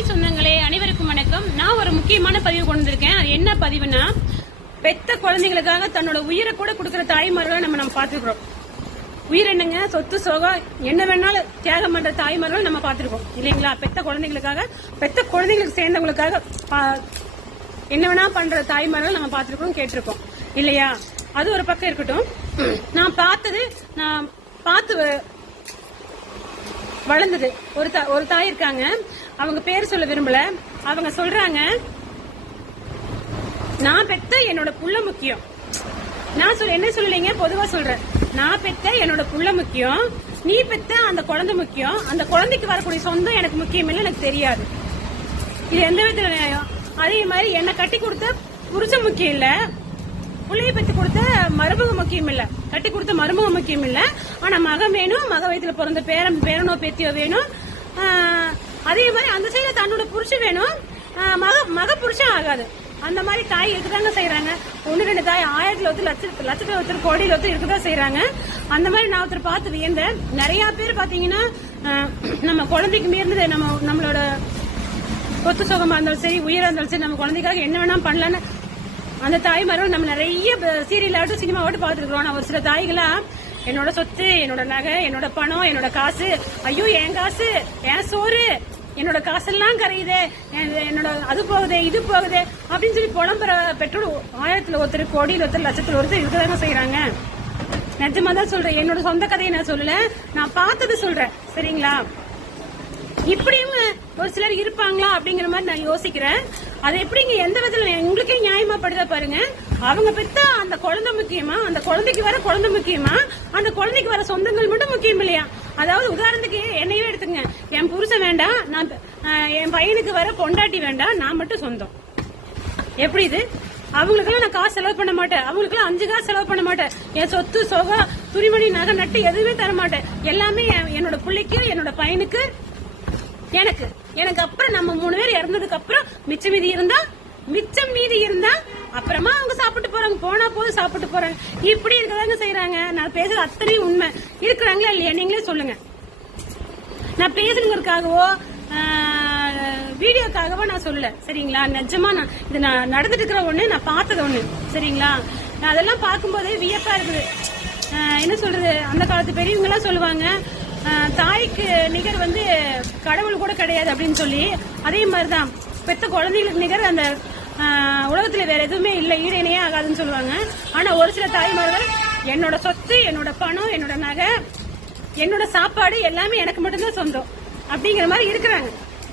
Hi சொந்தங்களே, அனைவருக்கும் வணக்கம். நான் ஒரு முக்கியமான பதிவு கொண்டு வந்திருக்கேன். அது என்ன பதிவுனா, பெத்த குழந்தைங்களுக்காக தன்னோட உயிரை கூட கொடுக்கிற தாய்மார்களை நம்ம பார்த்துக்கிறோம். உயிர் என்னங்க, சொத்து சோகம் என்ன வேணாலும் தியாகம் பண்ற தாய்மார்கள் நம்ம பார்த்துருக்கோம் இல்லைங்களா? பெத்த குழந்தைங்களுக்கு சேர்ந்தவங்களுக்காக என்ன வேணா பண்ற தாய்மார்கள் நம்ம பார்த்துருக்கோம், கேட்டிருக்கோம் இல்லையா? அது ஒரு பக்கம் இருக்கட்டும். நான் பார்த்து வளர்ந்தது ஒரு தாய் இருக்காங்க. அவங்க பேர் சொல்ல விரும்பல. அவங்க சொல்றாங்க, நான் பெத்த என்னோட புள்ள முக்கியம். நான் என்ன சொல்லலைங்க, பொதுவா சொல்றேன். நான் பெத்த என்னோட புள்ள முக்கியம், நீ பெத்த அந்த குழந்தை முக்கியம். அந்த குழந்தைக்கு வரக்கூடிய சொந்தம் எனக்கு முக்கியம் இல்லை, எனக்கு தெரியாது. இது எந்த விதத்துல நியாயம்? அதே மாதிரி என்ன கட்டி கொடுத்த புருஷன் முக்கியம் இல்ல, புள்ளைய பெற்று கொடுத்த மருமக முக்கியம் இல்ல, கட்டி கொடுத்த மருமக முக்கியம் இல்ல. ஆனா மகன் வேணும், மக வயத்துல பிறந்த பேரனோ பேத்தியோ வேணும். அதே மாதிரி அந்த சைடுல தன்னோட புருஷன் வேணும், மக புருஷன் ஆகாது. அந்த மாதிரி தாய் இருக்குதாங்க செய்யறாங்க. 1-2 தாய் 1000 லட்சத்துல ஒருத்தர் கோடியில் ஒருத்தர் இருக்குதான் செய்யறாங்க. அந்த மாதிரி நான் ஒருத்தர் பார்த்து வியந்தேன். நிறைய பேர் பாத்தீங்கன்னா, நம்ம குழந்தைக்கு மீறினது நம்மளோட சொத்து சுகமா இருந்தாலும் சரி, உயிரா இருந்தாலும் சரி, நம்ம குழந்தைக்காக என்ன வேணா பண்ணலான்னு அந்த தாய்மார்கள் நம்ம நிறைய சீரியல் ஆகட்டும் சினிமா ஆகட்டும் பார்த்துருக்கோம். ஆனா ஒரு சில தாய்களா, என்னோட சொத்து, என்னோட நகை, என்னோட பணம், என்னோட காசு, ஐயோ என் காசு, என் சோறு, என்னோட காசெல்லாம் கரையுது, என்னோட அது போகுது இது போகுது அப்படின்னு சொல்லி புலம்புற பெற்றோர் 1000 ஒருத்தர் கோடியில் ஒருத்தர் லட்சத்தில் ஒருத்தர் இருக்கதாங்க செய்யறாங்க. நிஜமா தான் சொல்றேன். என்னோட சொந்த கதையை நான் சொல்லல, நான் பார்த்தது சொல்றேன். சரிங்களா? இப்படியும் ஒரு சிலர் இருப்பாங்களா அப்படிங்கிற மாதிரி நான் யோசிக்கிறேன். அது எப்படிங்க, எந்த விதத்துல உங்களுக்கே நியாயமா படுதா பாருங்க. அவங்க பெத்த அந்த குழந்தை முக்கியமா, அந்த குழந்தைக்கு வர குழந்தை முக்கியமா, அந்த குழந்தைக்கு வர சொந்தங்கள் மட்டும் முக்கியம் இல்லையா? அதாவது உதாரணத்துக்கு என்னையே எடுத்துங்க. என் புருஷன் வேண்டாம், நான் என் பையனுக்கு வர பொண்டாட்டி வேண்டாம், நான் மட்டும் சொந்தம். எப்படி இது? அவங்களுக்கெல்லாம் நான் காசு செலவு பண்ண மாட்டேன், அவங்களுக்கெல்லாம் 5 காசு செலவு பண்ண மாட்டேன், என் சொத்து சொகை துணிமணி நகை நட்டு எதுவுமே தர மாட்டேன். எல்லாமே என்னோட பிள்ளைக்கு, என்னோட பையனுக்கு, எனக்கு அப்புறம் நம்ம 3 பேர் இறந்ததுக்கு அப்புறம் மிச்சம் மீதி இருந்தா அப்புறமா அவங்க சாப்பிட்டு போறாங்க. போனா போது சாப்பிட்டு போறாங்க. இப்படி இருக்கதாங்க செய்யறாங்க. நான் பேசுறது அத்தனையும் உண்மை. இருக்கிறாங்களா இல்லையா நீங்களே சொல்லுங்க. நான் பேசுறதுக்காகவோ வீடியோக்காகவோ நான் சொல்லல. சரிங்களா? நிஜமா நான் நடந்துட்டு இருக்கிற ஒண்ணு, நான் பார்த்தது ஒண்ணு. சரிங்களா? நான் அதெல்லாம் பார்க்கும்போதே வியப்பா இருக்குது. என்ன சொல்றது, அந்த காலத்து பெரியவங்க எல்லாம் சொல்லுவாங்க, தாய்க்கு நிகர் கடவுள் கூட கிடையாது அப்படின்னு சொல்லி. அதே மாதிரிதான் பெத்த குழந்தைகளுக்கு நிகர் அந்த உலகத்துல வேற எதுவுமே இல்லை, ஈடு ஆகாதுன்னு சொல்லுவாங்க. ஆனா ஒரு சில தாய்மார்கள், என்னோட சொத்து, என்னோட பணம், என்னோட நகை, என்னோட சாப்பாடு எல்லாமே எனக்கு மட்டும்தான் சொந்தம் அப்படிங்கிற மாதிரி இருக்கிறாங்க.